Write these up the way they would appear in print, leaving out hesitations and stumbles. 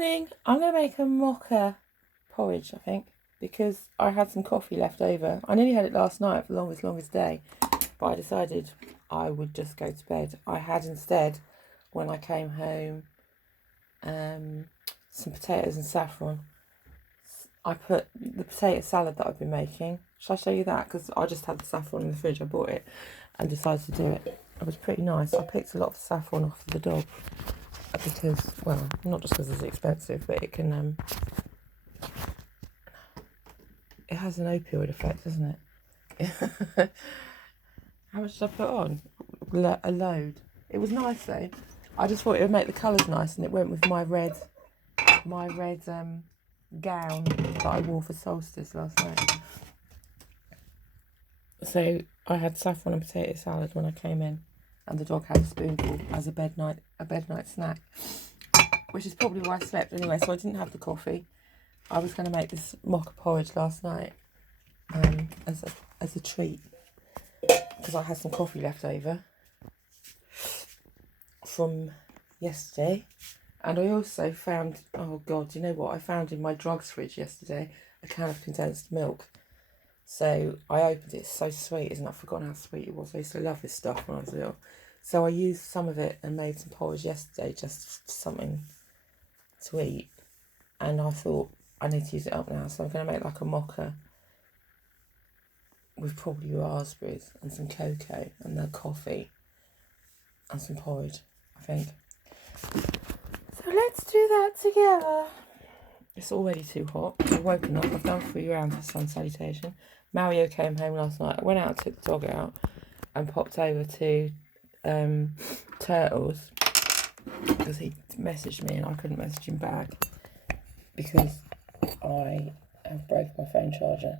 morning. I'm going to make a mocha porridge, I think, because I had some coffee left over. I nearly had it last night for the longest day, but I decided I would just go to bed. I had instead, when I came home, some potatoes and saffron. I put the potato salad that I've been making. Shall I show you that? Because I just had the saffron in the fridge. I bought it and decided to do it. It was pretty nice. I picked a lot of saffron off the dog because, well, not just because it's expensive, but it can, it has an opioid effect, doesn't it? How much did I put on? A load. It was nice though. I just thought it would make the colours nice, and it went with my red gown that I wore for solstice last night. So I had saffron and potato salad when I came in, and the dog had a spoonful as a bed night snack, which is probably why I slept anyway. So I didn't have the coffee. I was going to make this mocha porridge last night as a treat, because I had some coffee left over from yesterday. And I also found, oh God, you know what? I found in my drugs fridge yesterday a can of condensed milk. So I opened it. It's so sweet, isn't it? I've forgotten how sweet it was. I used to love this stuff when I was little. So I used some of it and made some porridge yesterday, just something to eat. And I thought I need to use it up now. So I'm going to make like a mocha with probably raspberries and some cocoa and the coffee and some porridge, I think. So let's do that together. It's already too hot. I've woken up. I've done 3 rounds of sun salutation. Mario came home last night. I went out, took the dog out, and popped over to Turtles because he messaged me and I couldn't message him back because I have broke my phone charger.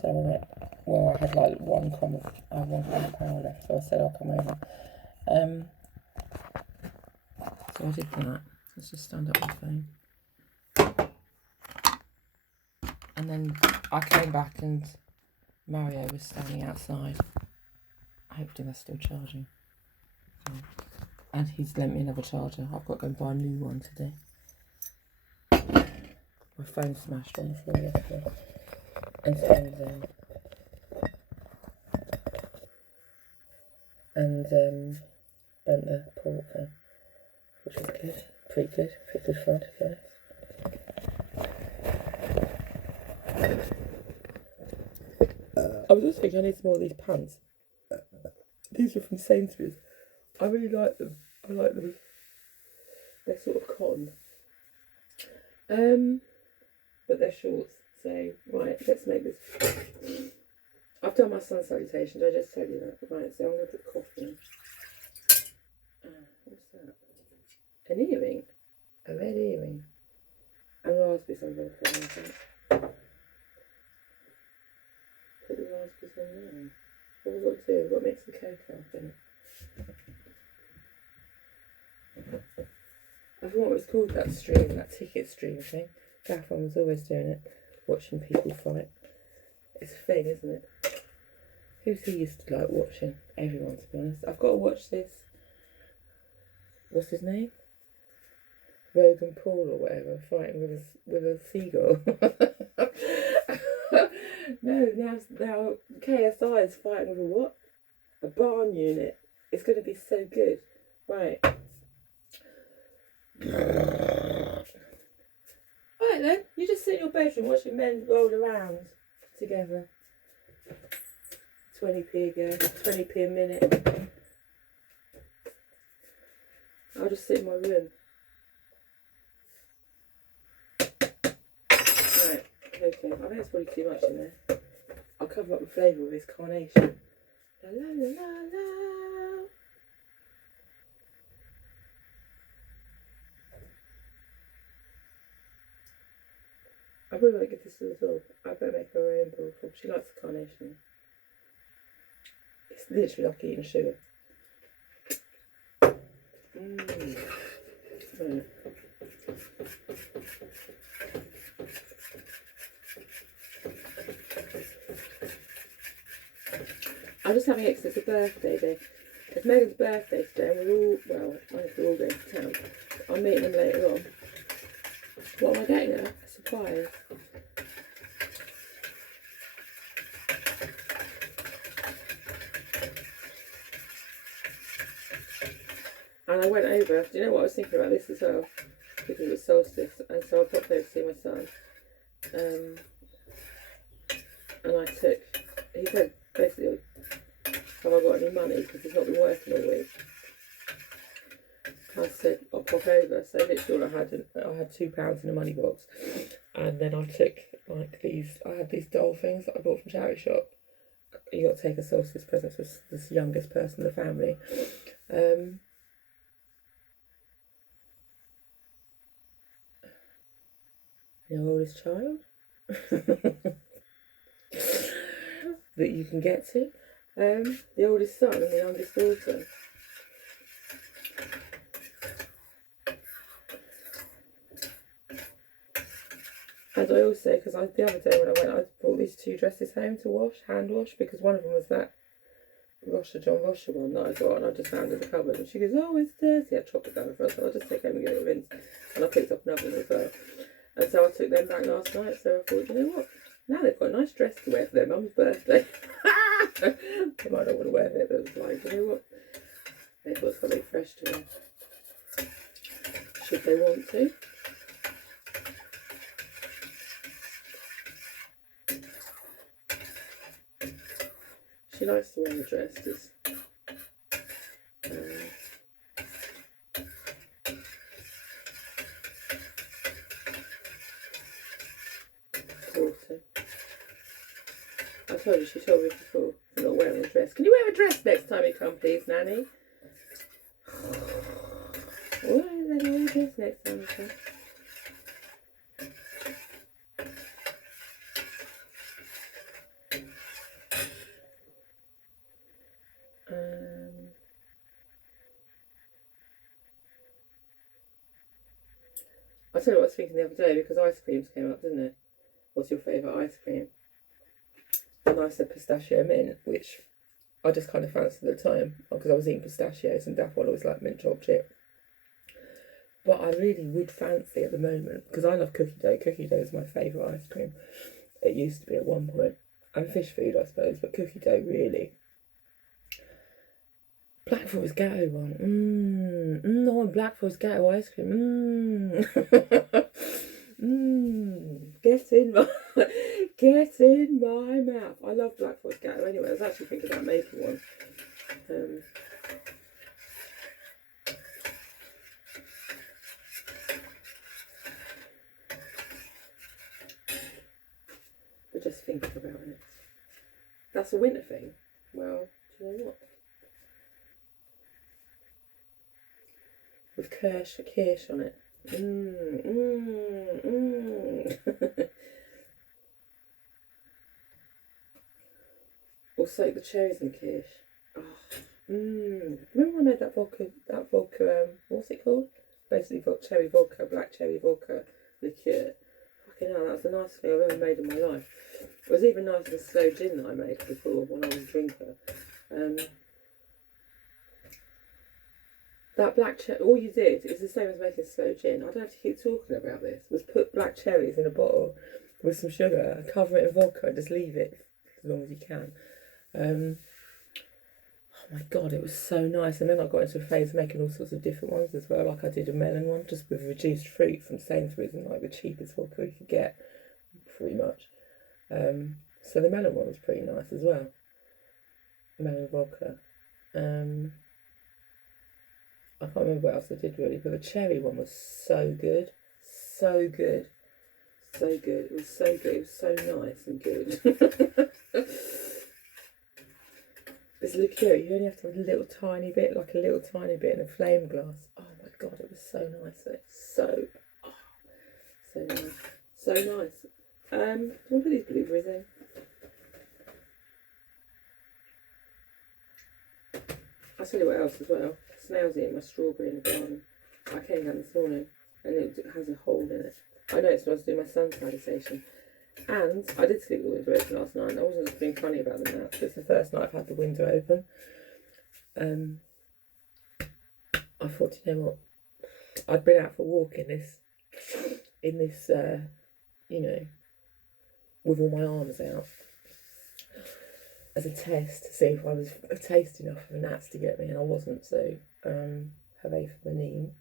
So I went, well, I had like one crumb of power left, so I said I'll come over. So I did that. Let's just stand up my phone. And then I came back and Mario was standing outside. Hopefully they're still charging. And he's lent me another charger. I've got to go and buy a new one today. My phone smashed on the floor yesterday. And so was bent the port thing, which was good. Pretty good fun, to be honest. I was just thinking I need some more of these pants. These are from Sainsbury's. I really like them. I like them. They're sort of cotton. But they're shorts. So, right, let's make this. I've done my sun salutation. Did I just tell you that? Right, so I'm going to put coffee in. What's that? An earring? A red earring. And raspberries I'm going to put on, I think. Put the raspberries on there. What have I got to do? I've got to mix the cocoa up in it. I forgot what it was called, that stream, that ticket stream thing. Gaffron was always doing it, watching people fight. It's a thing, isn't it? Who's he used to like watching? Everyone, to be honest. I've got to watch this. What's his name? Logan Paul or whatever, fighting with a seagull. No, now KSI is fighting with a what? A barn unit. It's going to be so good. Right. Right then, you just sit in your bedroom watching men roll around together. 20p a go, 20p a minute. I'll just sit in my room. Right, okay. I think it's probably too much in there. I'll cover up the flavour with this carnation. La la la la la. I really want to give this to the dog. I better make her her own bowl. She likes the carnation. It's literally like eating sugar. Right. I'm just having it because it's a birthday day. It's Megan's birthday today, and we're all going to town. I'm meeting them later on. What am I getting her? A surprise. And I went over, do you know what I was thinking about this as well? Because it was solstice, and so I popped over to see my son. And I took, he said basically, have I got any money? Because he's not been working all week. I said, I'll pop over. So literally all I had £2 in a money box. And then I took like I had these doll things that I bought from charity shop. You got to take a solstice present for this youngest person in the family. Your oldest child that you can get to. The oldest son and the youngest daughter. And I also, because the other day when I went, I brought these 2 dresses home to wash, hand wash, because one of them was that John Rosher one that I got, and I just found in the cupboard. And she goes, "Oh, it's dirty." I chopped it down the front, so I'll just take home and get it rinsed. And I picked up another one as well. And so I took them back last night. So I thought, you know what? Now they've got a nice dress to wear for their mum's birthday. They might not want to wear it, but it was like, you know what? They've got something fresh to wear. Should they want to. She likes to wear the dresses. I told you, she told me before, I'm not wearing a dress. Can you wear a dress next time you come, please, Nanny? Wear a dress next time you come. I tell you what I was thinking the other day, because ice creams came up, didn't it? What's your favourite ice cream? And I said pistachio mint, which I just kind of fancied at the time, because I was eating pistachios and Daff always like mint chocolate chip. But I really would fancy at the moment, because I love cookie dough. Cookie dough is my favourite ice cream. It used to be at one point. And fish food, I suppose, but cookie dough, really. Black Forest Gatto one. I want Black Forest Gatto ice cream. Get in my mouth. I love Black Forest Gatto anyway. I was actually thinking about making one. But just thinking about it. That's a winter thing. Well, do you know what? With kirsch on it. Or soak the cherries in kirsch. Remember I made that vodka, what's it called? Basically cherry vodka, black cherry vodka liqueur. Fucking hell, that's the nicest thing I've ever made in my life. It was even nicer than slow gin that I made before when I was a drinker. That black cherry, all you did is the same as making slow gin. I don't have to keep talking about this. Was put black cherries in a bottle with some sugar, cover it in vodka, and just leave it as long as you can. Oh my god, it was so nice. And then I got into a phase of making all sorts of different ones as well. Like I did a melon one just with reduced fruit from Sainsbury's, and like the cheapest vodka you could get, pretty much. So the melon one was pretty nice as well. Melon vodka. I can't remember what else I did really, but the cherry one was so good. So good. So good. It was so good. It was so nice and good. This liqueur, you only have to have a little tiny bit, like a little tiny bit in a flame glass. Oh my god, it was so nice. So nice. So nice. We'll put these blueberries in. I'll tell you what else as well. Snails eating my strawberry in the garden. I came down this morning and it has a hole in it. I noticed when I was doing my sun sanitation. And I did sleep with the window open last night. I wasn't just being funny about the nap. It's the first night I've had the window open. I thought, you know what, I'd been out for a walk in this, you know, with all my arms out, as a test to see if I was a taste enough for gnats to get me, and I wasn't. So, hooray for the neem.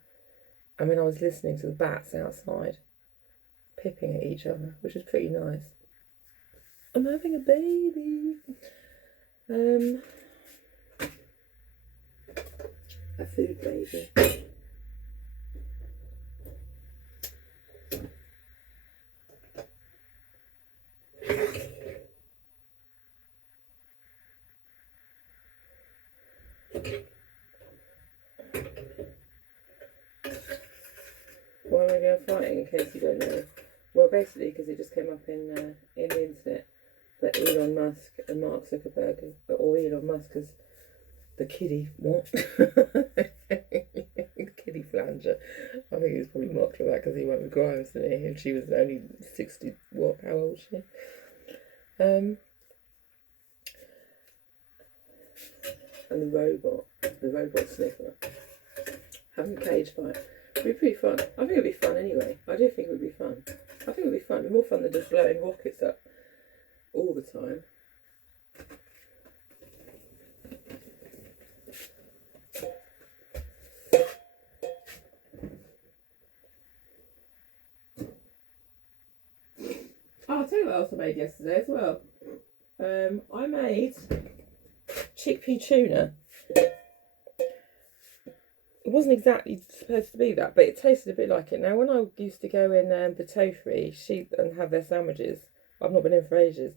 I mean, I was listening to the bats outside, pipping at each other, which was pretty nice. I'm having a baby. A food baby. Why am I going fighting, in case you don't know? Well, basically, because it just came up in the internet that Elon Musk and Mark Zuckerberg, or Elon Musk, as the kiddie, what? The kiddie flanger. I think he was probably mocked for that because he went with Grimes, didn't he? And she was only 60, what, how old was she? And the robot sniffer, having a cage fight. It'd be pretty fun. I think it'd be fun anyway. I do think it would be fun. I think it would be fun. It'd be more fun than just blowing rockets up all the time. Oh, I'll tell you what else I made yesterday as well. I made chickpea tuna. It wasn't exactly supposed to be that, but it tasted a bit like it. Now, when I used to go in Pt1 and have their sandwiches, I've not been in for ages.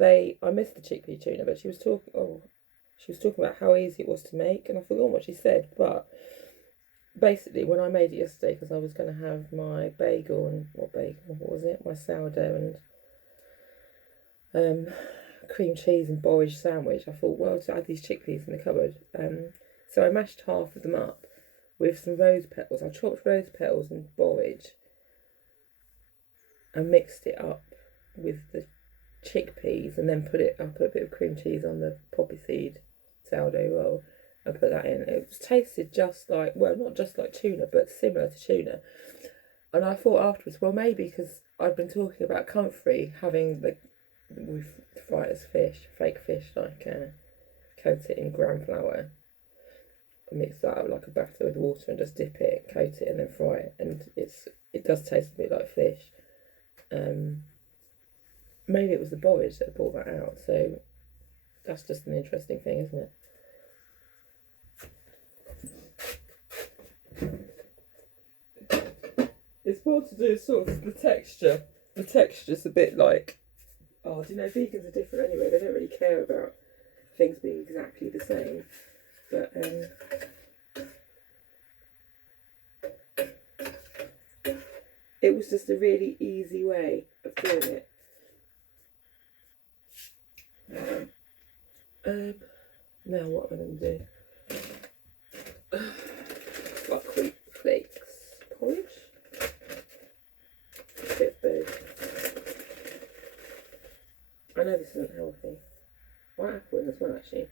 I missed the chickpea tuna, but she was talking about how easy it was to make, and I forgot what she said. But basically, when I made it yesterday, because I was going to have my bagel and what was it? My sourdough and cream cheese and porridge sandwich. I thought, well, to add these chickpeas in the cupboard. So I mashed half of them up with some rose petals. I chopped rose petals and borage and mixed it up with the chickpeas, and then put a bit of cream cheese on the poppy seed sourdough roll and put that in. It tasted just like, well, not just like tuna, but similar to tuna. And I thought afterwards, well, maybe because I'd been talking about comfrey having we fry it as fish, fake fish, like coat it in gram flour, mix that up like a batter with water and just dip it, coat it, and then fry it. And it does taste a bit like fish. Maybe it was the borage that brought that out. So that's just an interesting thing, isn't it? It's more to do sort of the texture. The texture's a bit like, do you know, vegans are different anyway. They don't really care about things being exactly the same. But it was just a really easy way of doing it. Now what am I going to do? Buckwheat flakes, porridge, a bit of both. I know this isn't healthy. White apple in as well, actually.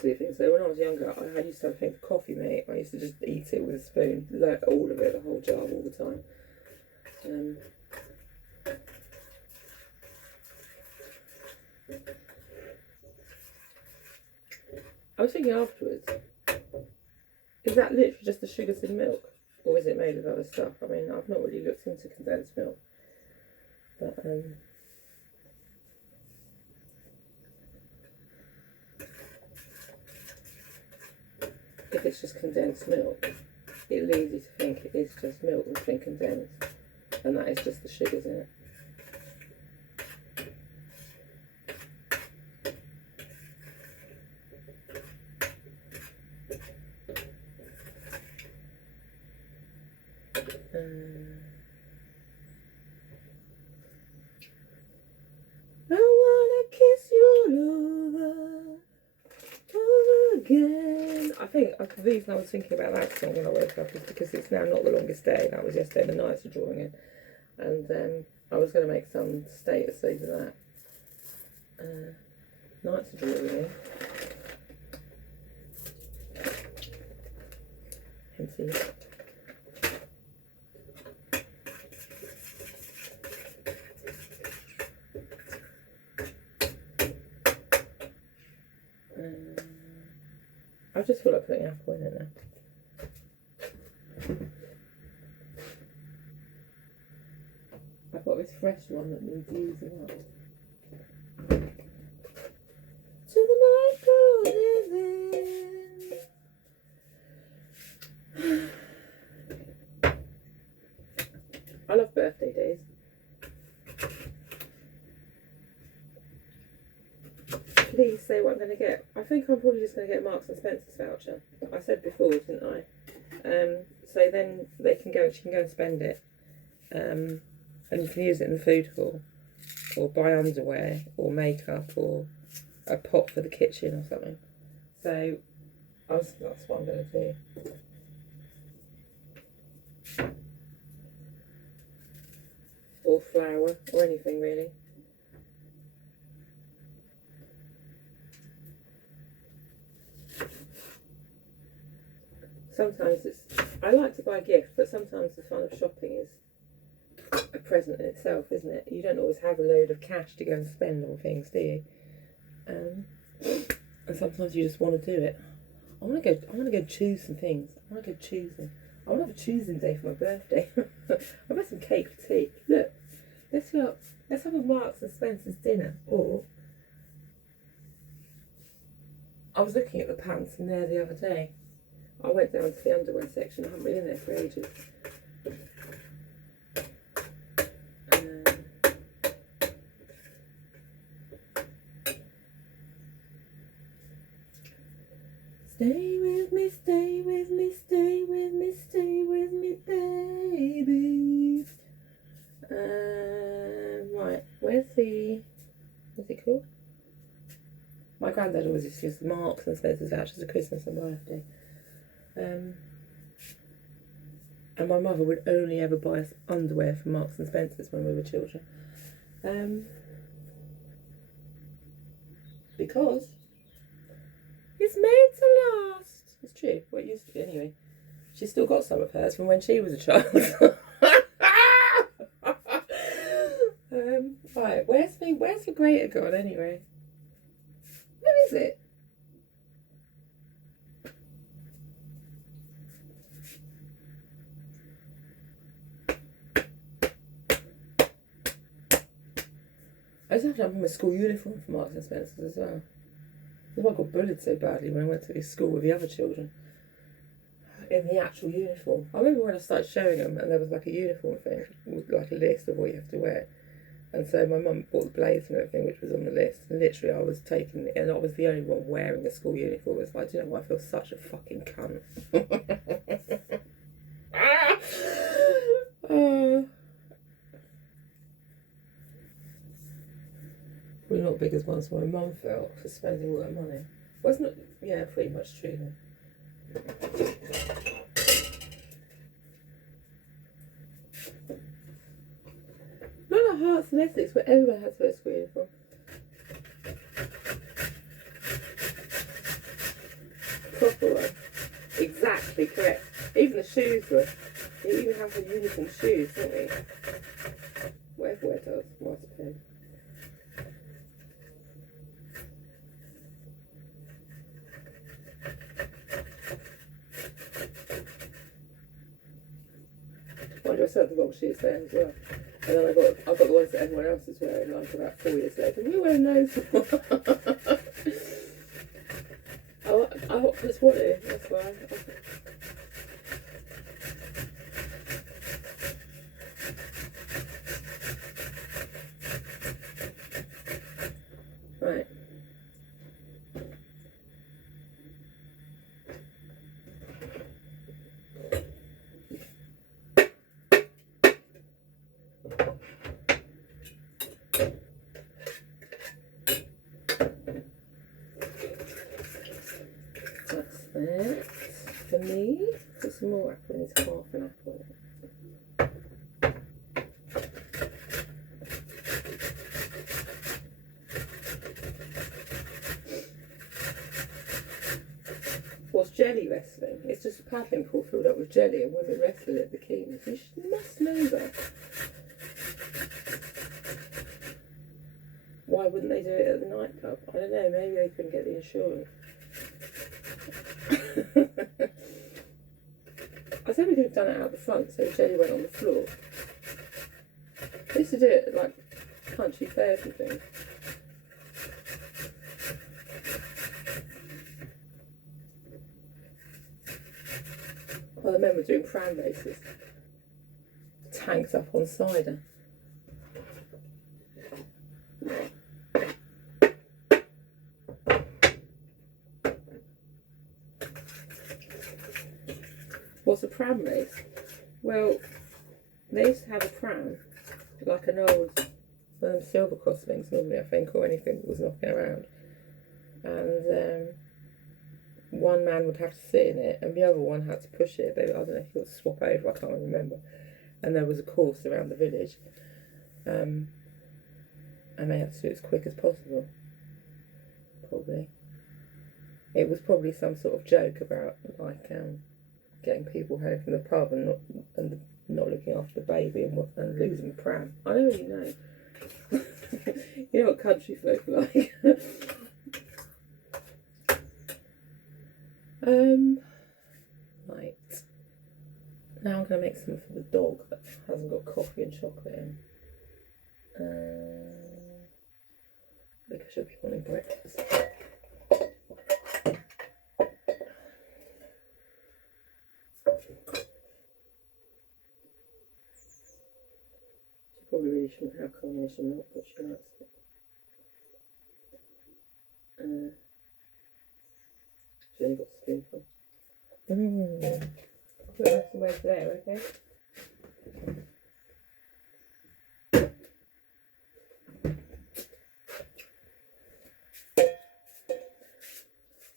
Sweet things. So when I was younger, I used to have a thing for coffee mate. I used to just eat it with a spoon, all of it, the whole jar, all the time. I was thinking afterwards, is that literally just the sugars in milk, or is it made of other stuff? I mean, I've not really looked into condensed milk, but if it's just condensed milk, it leads you to think it is just milk that's been condensed, and that is just the sugars in it. I wanna again. I think the reason I was thinking about that song when I woke up is because it's now not the longest day. That was yesterday. The nights are drawing in, and I was going to make some status over that. Nights are drawing in. Empty. I just feel like putting apple in it now. I've got this fresh one that needs using up. To the night goes in. I love birthday days. Please say what I'm going to get. I think I'm probably just going to get Marks and Spencer's voucher. I said before, didn't I? So then she can go and spend it. And you can use it in the food hall. Or buy underwear, or makeup, or a pot for the kitchen or something. So that's what I'm going to do. Or flour, or anything really. Sometimes I like to buy a gift, but sometimes the fun of shopping is a present in itself, isn't it? You don't always have a load of cash to go and spend on things, do you? And sometimes you just want to do it. I want to go choose some things. I want to go choosing. I want to have a choosing day for my birthday. I've had some cake for tea. Look, let's have a Marks and Spencer's dinner. Or I was looking at the pants in there the other day. I went down to the underwear section. I haven't been in there for ages. Stay with me, stay with me, stay with me, stay with me, baby. Right, what's it called? My granddad always used to use the Marks and Spencer's vouchers at Christmas and birthday. And my mother would only ever buy us underwear from Marks and Spencer's when we were children. Because it's made to last. It's true. Well, it used to be anyway. She's still got some of hers from when she was a child. Right, where's the grater gone anyway? Where is it? I just have to have my school uniform for Marks and Spencer's as well. That's why I got bullied so badly when I went to this school with the other children. In the actual uniform. I remember when I started showing them and there was like a uniform thing with like a list of what you have to wear. And so my mum bought the blazer and everything which was on the list. And literally I was taking it and I was the only one wearing a school uniform. It's like, do you know what? I feel such a fucking cunt. Probably not big as one as my mum felt for spending all that money. Well, it's not, yeah, pretty much true then. Not like Hearts and Essex, where everyone has to wear a school uniform. Proper one. Exactly correct. Even the shoes were. They even have the uniform shoes, don't we? Well, everywhere does, I suppose. Mind you, I still had the wrong shoes there as well. And then I've got the ones that everyone else is wearing, like about 4 years later. We're wearing those. I just want it, that's why. Right. Perfect. For me, put some more apple in. It's half an apple in it. What's jelly wrestling? It's just a paddling pool filled up with jelly and women wrestle at bikinis. You must know that. Why wouldn't they do it at the nightclub? I don't know, maybe they couldn't get the insurance. I said we could have done it out the front so the jelly went on the floor. They used to do it at like country fairs and things. I remember doing pram races. Tanked up on cider. What's a pram race? Well, they used to have a pram, like an old silver crosslings normally, I think, or anything that was knocking around. And one man would have to sit in it and the other one had to push it. I don't know if you got to swap over, I can't remember. And there was a course around the village. And they had to do it as quick as possible. Probably. It was probably some sort of joke about like getting people home from the pub and not looking after the baby and losing the pram. I don't really know. You know what country folk are like. Right. Now I'm going to make some for the dog that hasn't got coffee and chocolate in. Because she'll be wanting breakfast. She probably really shouldn't have combination milk, but she likes it. She's only got a spoonful. We'll have some ways there, okay?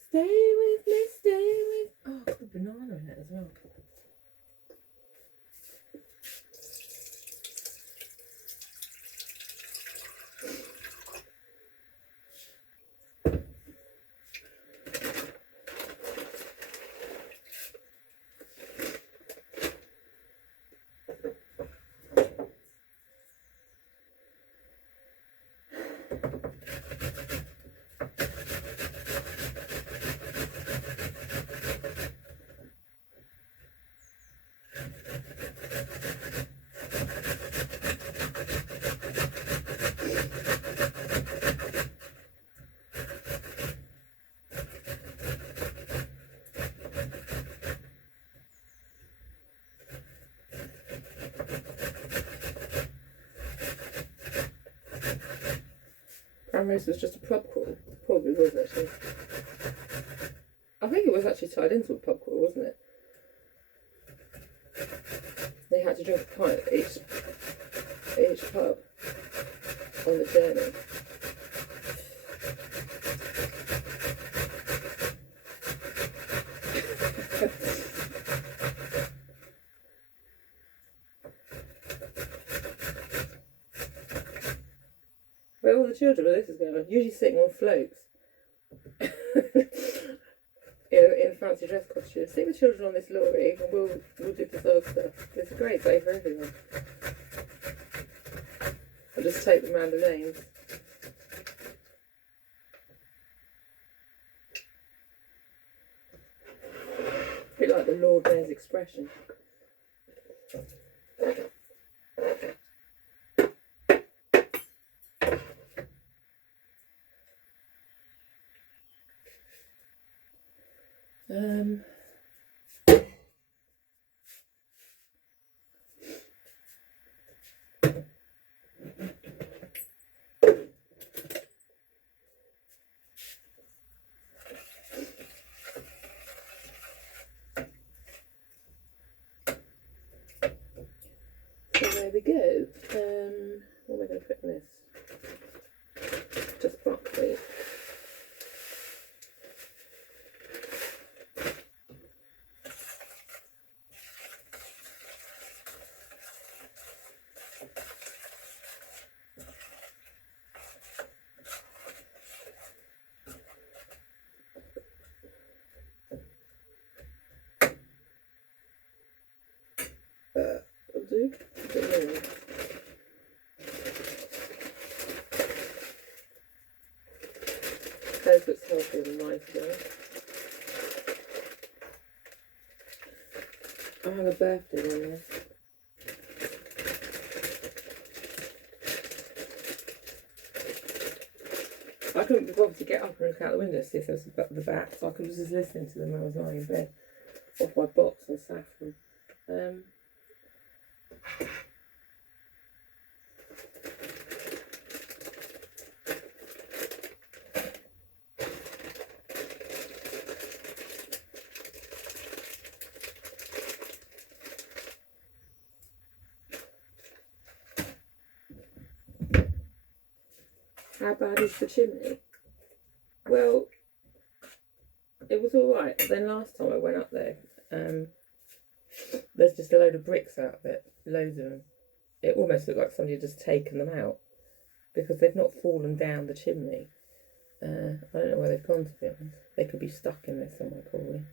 Stay with me, stay with... Oh, I've got a banana in it as well. Pram race was just a pub crawl. Probably was actually. I think it was actually tied into a pub crawl, wasn't it? They had to drink a pint at each pub on the journey. Where all the children, where this is going on, usually sitting on floats. In fancy dress costumes. Take the children on this lorry and we'll do this other stuff. It's a great day for everyone. I'll just take them around the lanes. A bit like the Lord Mayor's expression. So there we go. What am I going to put in this? Just buckwheat. do. But yeah. Hers looks healthier than mine today. I have a birthday one there. I couldn't be bothered to get up and look out the window to see if there was the bat, so I was just listening to them when I was lying in bed off my box and saffron. How bad is the chimney? Well, it was alright. Then last time I went up there, there's just a load of bricks out of it. Loads of them. It almost looked like somebody had just taken them out because they've not fallen down the chimney. I don't know where they've gone, to be honest. They could be stuck in there somewhere, probably.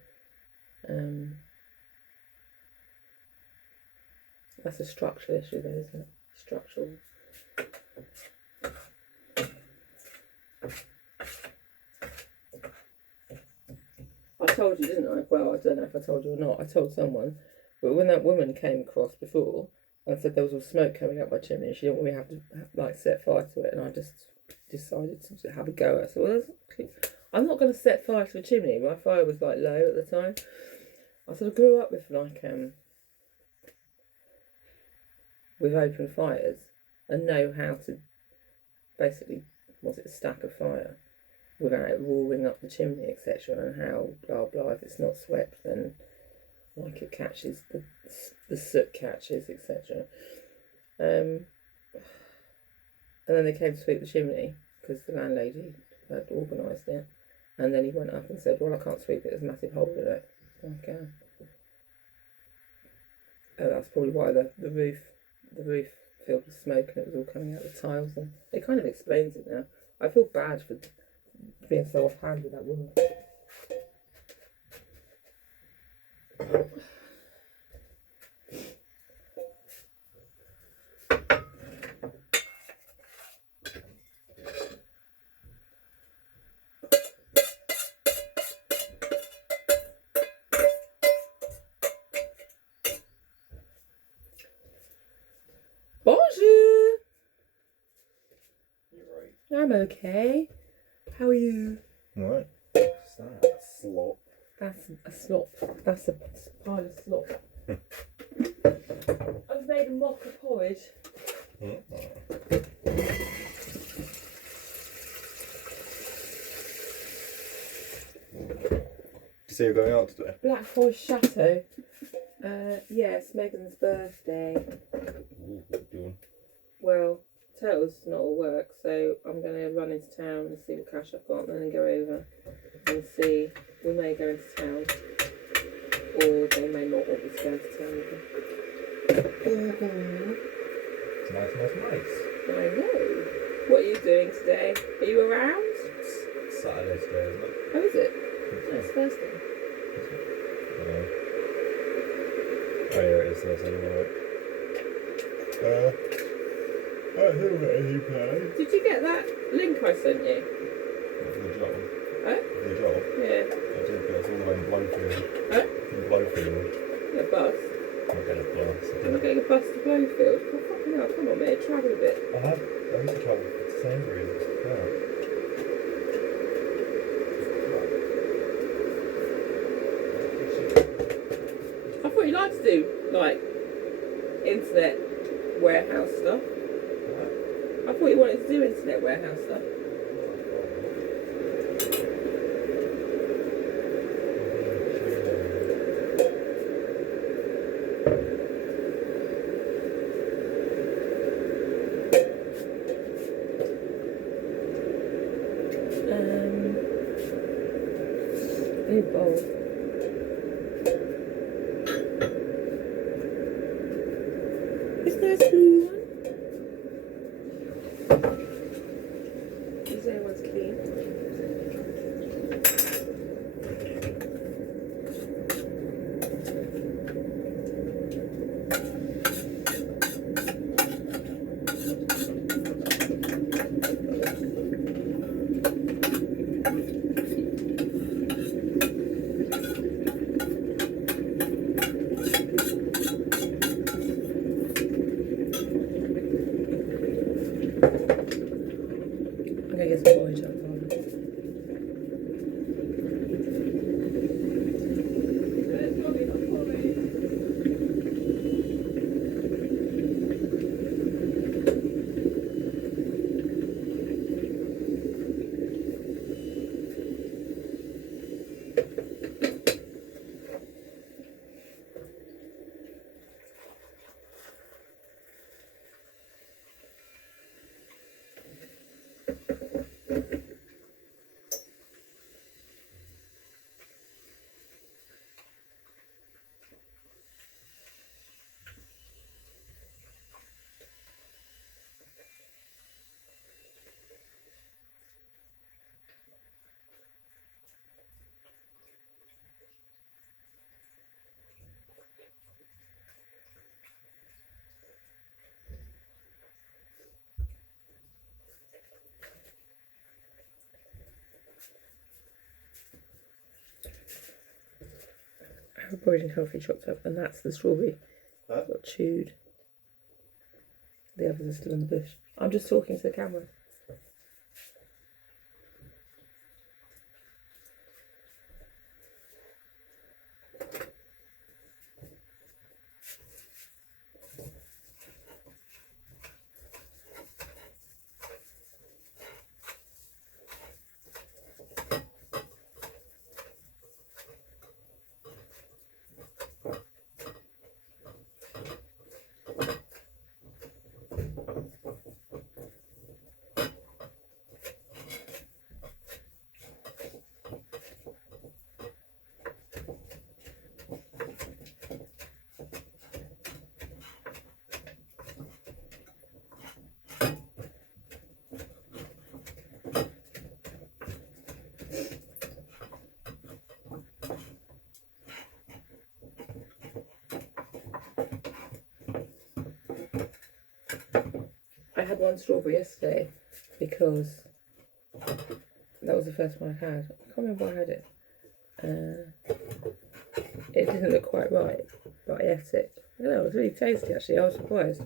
That's a structural issue, though, isn't it? Structural. I told you, didn't I? Well, I don't know if I told you or not. I told someone. But when that woman came across before and said there was all smoke coming up my chimney, she didn't want me to have to like set fire to it, and I just decided to have a go. I said, well, I'm not going to set fire to a chimney. My fire was like low at the time. I sort of grew up with like with open fires and know how to basically, was it a stack of fire without it roaring up the chimney, etc., and how blah blah, if it's not swept then like it catches, the soot catches, etc. And then they came to sweep the chimney because the landlady had organised it, and then he went up and said, well, I can't sweep it, there's a massive hole in it. Like, and that's probably why the roof filled with smoke and it was all coming out the tiles, and it kind of explains it now. I feel bad for being so offhand with that woman. Bonjour! You're right. I'm okay. How are you? Alright. What's that? Slop. That's a slop. That's a pile of slop. I've made a mocha porridge. Did you say you're going out today? Black Forest Chateau. Yeah, it's Megan's birthday. Ooh, what are you doing? Well, total's not all work, so I'm going to run into town and see what cash I've got, and then go over and see. We may go into town, or they may not want me to go into town with them. It's nice. I know. What are you doing today? Are you around? It's Saturday today, isn't it? Oh, is it? No, it's Thursday. Oh yeah, it is Thursday, alright. I don't think I've got any plans. Did you get that link I sent you? For the job. Oh? For the job? Yeah. I did, but it's all the way in Blowfield. Oh? In Blowfield. A bus? I'll get a bus. I'm not getting a bus to Blowfield. Oh, fucking hell, come on, mate, travel a bit. I used to travel to Sainsbury's. Yeah. I thought you liked to do, like, internet warehouse stuff. I thought you wanted to do internet warehouse stuff. New bowl. Is there a blue one? Is anyone's key? have a porridge and coffee chopped up, and that's the strawberry. Huh? Got chewed. The others are still in the bush. I'm just talking to the camera. I had one strawberry yesterday because that was the first one I had. I can't remember why I had it. It didn't look quite right, but I ate it. I don't know, it was really tasty actually. I was surprised.